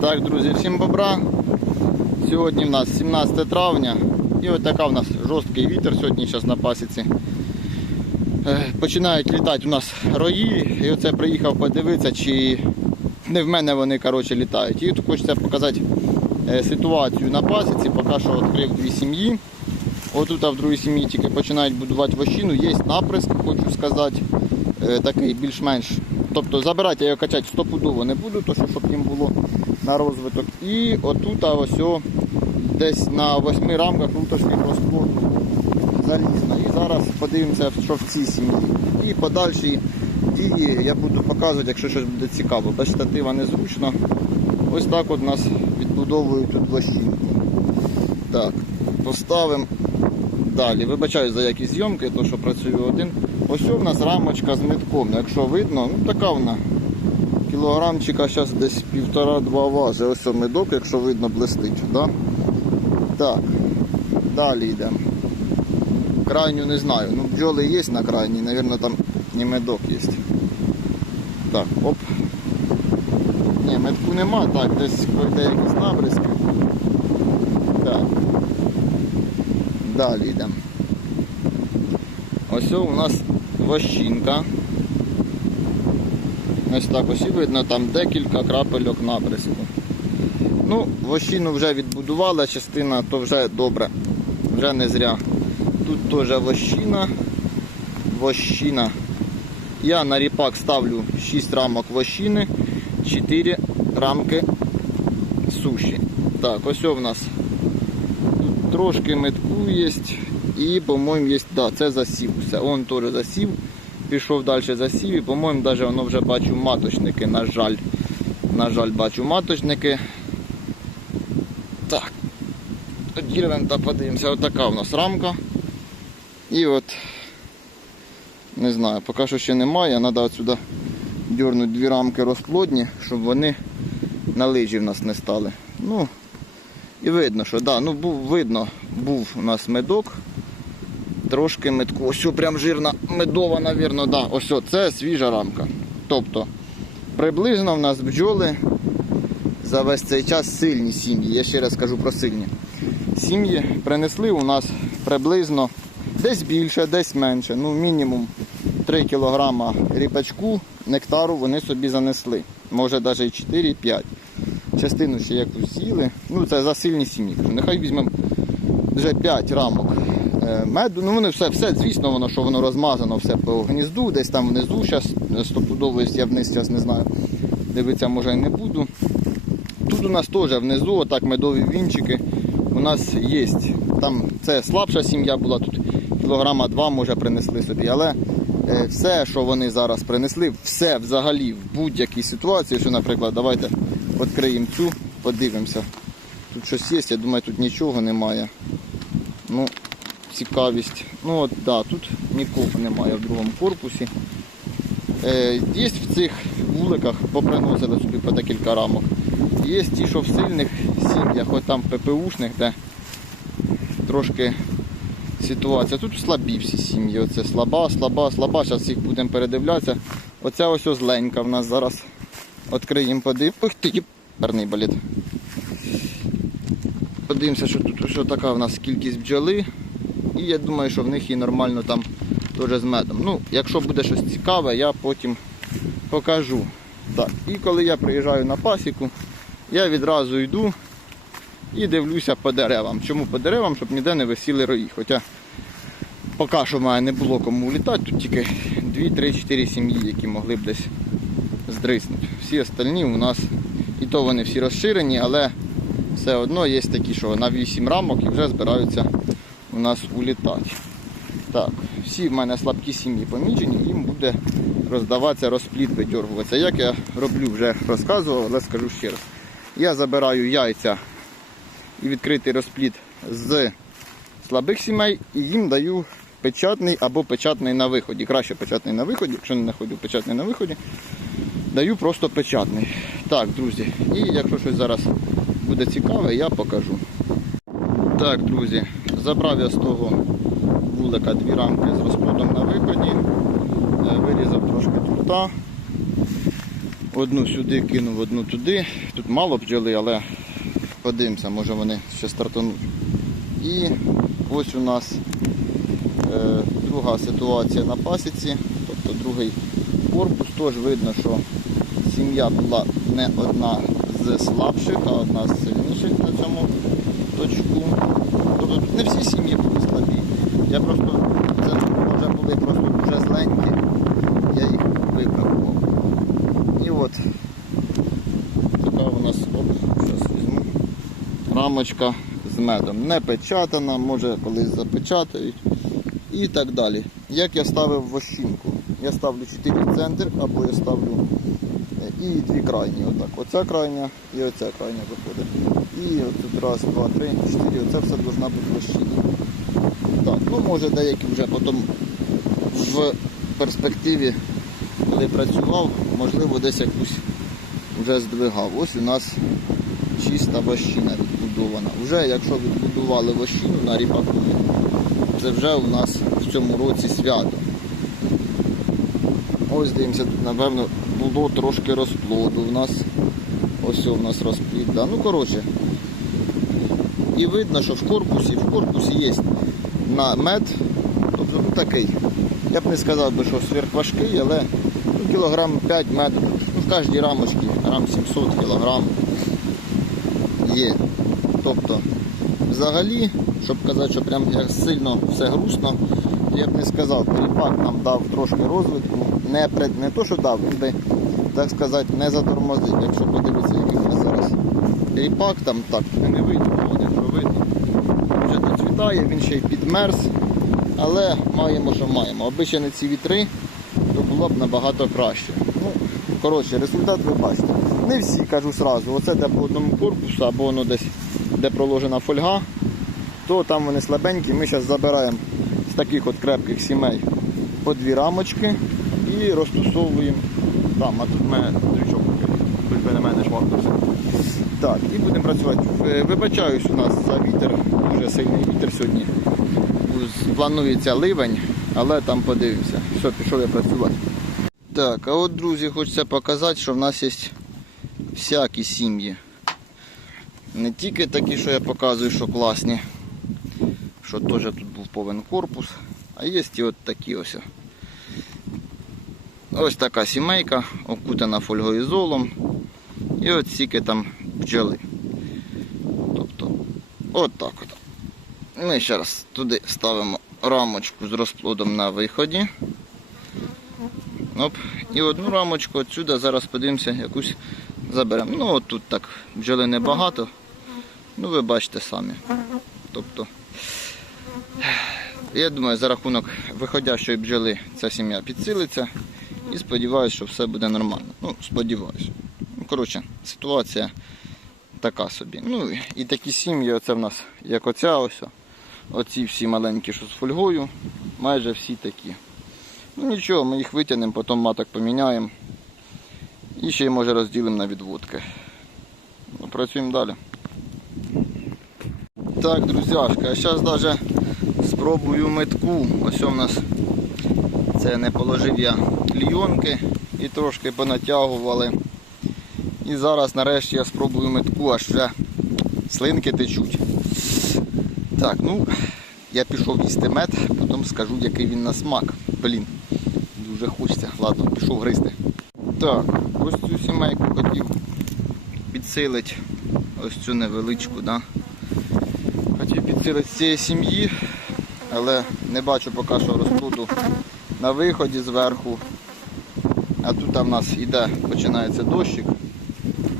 Так, друзі, всім бобра. Сьогодні в нас 17 травня і ось така у нас жорсткий вітер сьогодні зараз на пасіці. Е, Починають літати у нас рої, і оце приїхав подивитися, чи не в мене вони коротше, літають. І тут хочеться показати е, ситуацію на пасіці, поки що відкрив дві сім'ї. Отут в другій сім'ї тільки починають будувати вощину, є наприск, хочу сказати, е, такий більш-менш. Тобто забирати я його качати стопудово не буду, то що щоб їм було на розвиток. І отут а ось о, десь на восьми рамках внутрішніх розплоду залізно. І зараз подивимося, що в цій сім'ї. І подальші дії я буду показувати, якщо щось буде цікаво. Без штатива незручно. Ось так от нас відбудовують тут вощинку. Так, поставимо далі. Вибачаю за якісь зйомки, то що працюю один. Ось у нас рамочка з нитком. Якщо видно, ну така вона. Кілограмчика зараз десь півтора-два важить. Ось медок, якщо видно, блистить. Да? Так, далі йдемо. Крайню не знаю. Ну, бджоли є на крайній, мабуть, там і медок є. Так, оп. Ні, медку нема, так, десь якісь набризки. Так. Далі йдемо. Ось у нас вощинка. Ось так ось і видно, там декілька крапельок набризку. Ну, вощину вже відбудувала, частина то вже добре, вже не зря. Тут теж вощина. Вощина. Я на ріпак ставлю 6 рамок вощини, 4 рамки суші. Так, ось у нас трошки метку є і, по-моєму, є, да, це засів. Все, он теж засів. Пішов далі засів і, по-моєму, навіть воно вже бачу маточники, на жаль. На жаль, бачу маточники. Так. Одірвемо та подивимося. Отака у нас рамка. І от, не знаю, поки що ще немає, треба отсюди дернути дві рамки розплодні, щоб вони на лижі в нас не стали. Ну, і видно, що да, ну був видно, був у нас медок. Трошки медку. Ось прям жирна медова, навірно, да. Ось це свіжа рамка. Тобто, приблизно в нас бджоли за весь цей час сильні сім'ї. Я ще раз кажу про сильні. Сім'ї принесли у нас приблизно десь більше, десь менше. Ну, мінімум 3 кг ріпачку, нектару вони собі занесли. Може навіть 4-5. Частину ще якусь сіли. Ну, це за сильні сім'ї. Нехай візьмемо вже 5 рамок е, меду. Ну вони все, все, звісно, воно, що воно розмазано все по гнізду, десь там внизу, зараз стопудово я вниз зараз не знаю. Дивитися може і не буду. Тут у нас теж внизу, отак медові вінчики у нас є. Там це слабша сім'я була, тут кілограма два може принесли собі, але е, все, що вони зараз принесли, все взагалі в будь-якій ситуації, що, наприклад, давайте відкриємо цю, подивимося. Тут щось є, я думаю, тут нічого немає. Ну, цікавість. Ну от, да, тут нікого немає в другому корпусі. Е, є в цих вуликах, поприносили собі по декілька рамок. Є ті, що в сильних сім'ях, от там ППУшних, де трошки ситуація. Тут слабі всі сім'ї. Оце слаба, слаба, слаба. Зараз їх будемо передивлятися. Оця ось озленька в нас зараз. Відкриємо, подивимося. Ух ти, перний боліт. Подивимося, що тут ось така в нас кількість бджоли. І я думаю, що в них і нормально там теж з медом. Ну, якщо буде щось цікаве, я потім покажу. Так, і коли я приїжджаю на пасіку, я відразу йду і дивлюся по деревам. Чому по деревам? Щоб ніде не висіли рої. Хоча поки що в мене не було кому літати, тут тільки 2-3-4 сім'ї, які могли б десь здриснути. Всі остальні у нас, і то вони всі розширені, але все одно є такі, що на 8 рамок і вже збираються у нас улітати. Так, всі в мене слабкі сім'ї помічені, їм буде роздаватися розплід, видьоргуватися. Як я роблю, вже розказував, але скажу ще раз. Я забираю яйця і відкритий розплід з слабих сімей і їм даю печатний або печатний на виході. Краще печатний на виході, якщо не знаходжу печатний на виході, даю просто печатний. Так, друзі, і якщо щось зараз буде цікаве, я покажу. Так, друзі, забрав я з того вулика дві рамки з розплодом на виході. Е, Вирізав трошки турта. Одну сюди кинув, одну туди. Тут мало бджоли, але подивимося, може вони ще стартануть. І ось у нас е, друга ситуація на пасіці, тобто другий корпус. Тож видно, що сім'я була не одна з слабших, а одна з сильніших на цьому точку. Тобто не всі сім'ї були слабі. Я просто, це може були просто дуже зленькі, я їх вибрав. І от така у нас, оп, візьму, рамочка з медом. Не печатана, може колись запечатають і так далі. Як я ставив вощинку? Я ставлю 4 центр або я ставлю е, і дві крайні. Отак. Оця крайня і оця крайня виходить. І от тут раз, два, три, чотири. Оце все должна бути вощина. Так, ну може деякі вже потім в перспективі, коли працював, можливо десь якусь вже здвигав. Ось у нас чиста вощина відбудована. Вже якщо відбудували вощину на ріпаку, це вже у нас в цьому році свято. Ось дивимося, напевно, було трошки розплоду у нас. Ось у нас розплід. Да. Ну, коротше. І видно, що в корпусі, в корпусі є на мед, тобто ну, такий. Я б не сказав би, що сверхважкий, але ну, кілограм 5 меду. Ну, в кожній рамочці грам 700 кілограм є. Тобто, взагалі, щоб казати, що прям сильно все грустно, я б не сказав, перепак нам дав трошки розвитку, не, не то, що дав, він би, так сказати, не затормозив. Якщо подивитися, який у зараз ріпак, там так не видно, що видно. Вже доцвітає, він ще й підмерз, але маємо, що маємо. Аби ще не ці вітри, то було б набагато краще. Ну, коротше, результат ви бачите. Не всі кажу сразу, оце де по одному корпусу, або воно десь де проложена фольга, то там вони слабенькі. Ми зараз забираємо з таких от крепких сімей по дві рамочки і розтусовуємо там, а тут дрючок, хоч би на мене швартався. Так, і будемо працювати. В- Вибачаюсь у нас за вітер, дуже сильний вітер сьогодні. Планується ливень, але там подивимося. Все, пішов я працювати. Так, а от, друзі, хочеться показати, що в нас є всякі сім'ї. Не тільки такі, що я показую, що класні, що теж тут був повен корпус, а є і от такі ось. Ось така сімейка, окутана фольгоізолом. І от стільки там бджоли. Тобто, от так от. Ми ще раз туди ставимо рамочку з розплодом на виході. Оп. І одну рамочку отсюди зараз подивимося, якусь заберемо. Ну от тут так бджоли небагато. Ну ви бачите самі. Тобто, я думаю, за рахунок виходящої бджоли ця сім'я підсилиться. І сподіваюся, що все буде нормально. Ну, сподіваюся. Ну, коротше, ситуація така собі. Ну і такі сім'ї, оце в нас, як оця ось. Оці всі маленькі, що з фольгою, майже всі такі. Ну нічого, ми їх витягнемо, потім маток поміняємо. І ще й може розділимо на відводки. Ну, працюємо далі. Так, друзяшка, а зараз навіть спробую метку. Ось у нас це не положив я клійонки і трошки понатягували. І зараз нарешті я спробую метку, аж вже слинки течуть. Так, ну, я пішов їсти мед, потім скажу, який він на смак. Блін, дуже хочеться. Ладно, пішов гризти. Так, ось цю сімейку хотів підсилити. Ось цю невеличку, да? Хотів з цієї сім'ї, але не бачу поки що розплоду на виході зверху. А тут в нас іде, починається дощик.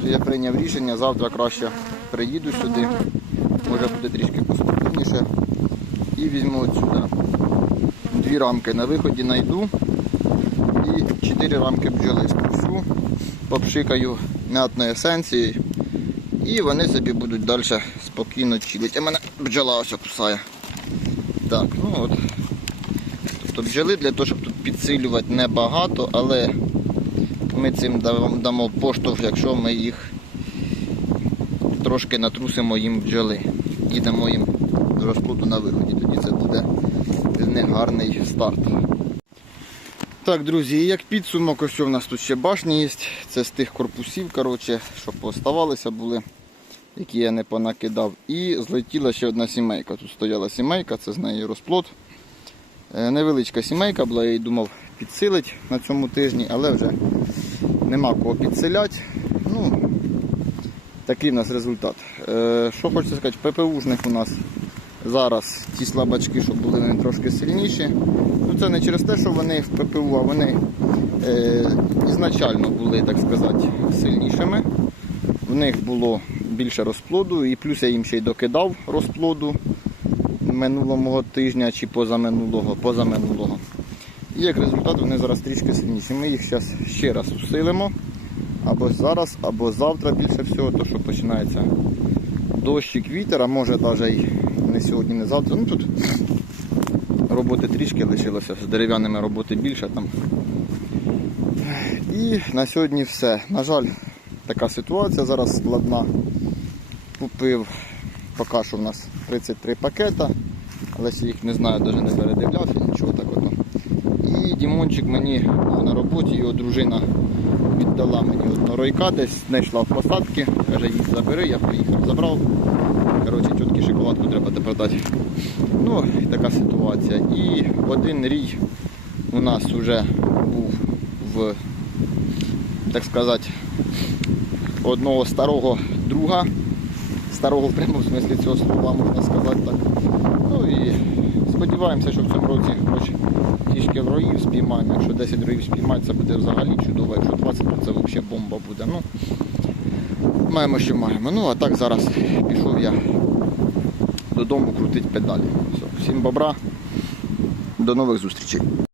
То я прийняв рішення, завтра краще приїду сюди. Може буде трішки поспокійніше. І візьму отсюди. Дві рамки на виході знайду. І чотири рамки бджоли спущу, попшикаю м'ятною есенцією. І вони собі будуть далі спокійно чилити. А мене бджола ось кусає. Так, ну от. Тобто бджоли для того, щоб тут підсилювати небагато, але ми цим дамо поштовх, якщо ми їх трошки натрусимо їм бджоли і дамо їм розплоду на виході. Тоді це буде з них гарний старт. Так, друзі, як підсумок, ось в нас тут ще башні є. Це з тих корпусів, коротше, що пооставалися були, які я не понакидав. І злетіла ще одна сімейка. Тут стояла сімейка, це з неї розплод. Е, Невеличка сімейка була, я її думав підсилить на цьому тижні, але вже нема кого підселяти. Ну, такий в нас результат. Е, Що хочеться сказати, ППУшних у нас зараз ті слабачки, що були вони трошки сильніші. Ну, це не через те, що вони в ППУ, а вони е, ізначально були, так сказати, сильнішими. В них було більше розплоду, і плюс я їм ще й докидав розплоду минулого тижня чи позаминулого, позаминулого. І як результат вони зараз трішки сильніші. Ми їх зараз ще раз усилимо. Або зараз, або завтра більше всього, то що починається дощик, вітер, а може навіть не сьогодні, не завтра. Ну тут роботи трішки лишилося, з дерев'яними роботи більше там. І на сьогодні все. На жаль, така ситуація зараз складна. Купив поки що в нас 33 пакета, але ще їх не знаю, навіть не передивлявся, нічого так ото. І Дімончик мені на роботі, його дружина віддала мені одного ройка, десь знайшла в посадки, каже, їдь забери, я поїхав, забрав. Коротше, тітки шоколадку треба тепер дати. Ну, така ситуація. І один рій у нас вже був в, так сказати, одного старого друга. Старого в прямому смислі цього слова, можна сказати так. Ну і сподіваємося, що в цьому році хоч трішки роїв спіймаємо. Якщо 10 роїв спіймати, це буде взагалі чудово. Якщо 20, то це взагалі бомба буде. Ну, маємо, що маємо. Ну, а так зараз пішов я додому крутити педалі. Все, всім бобра, до нових зустрічей.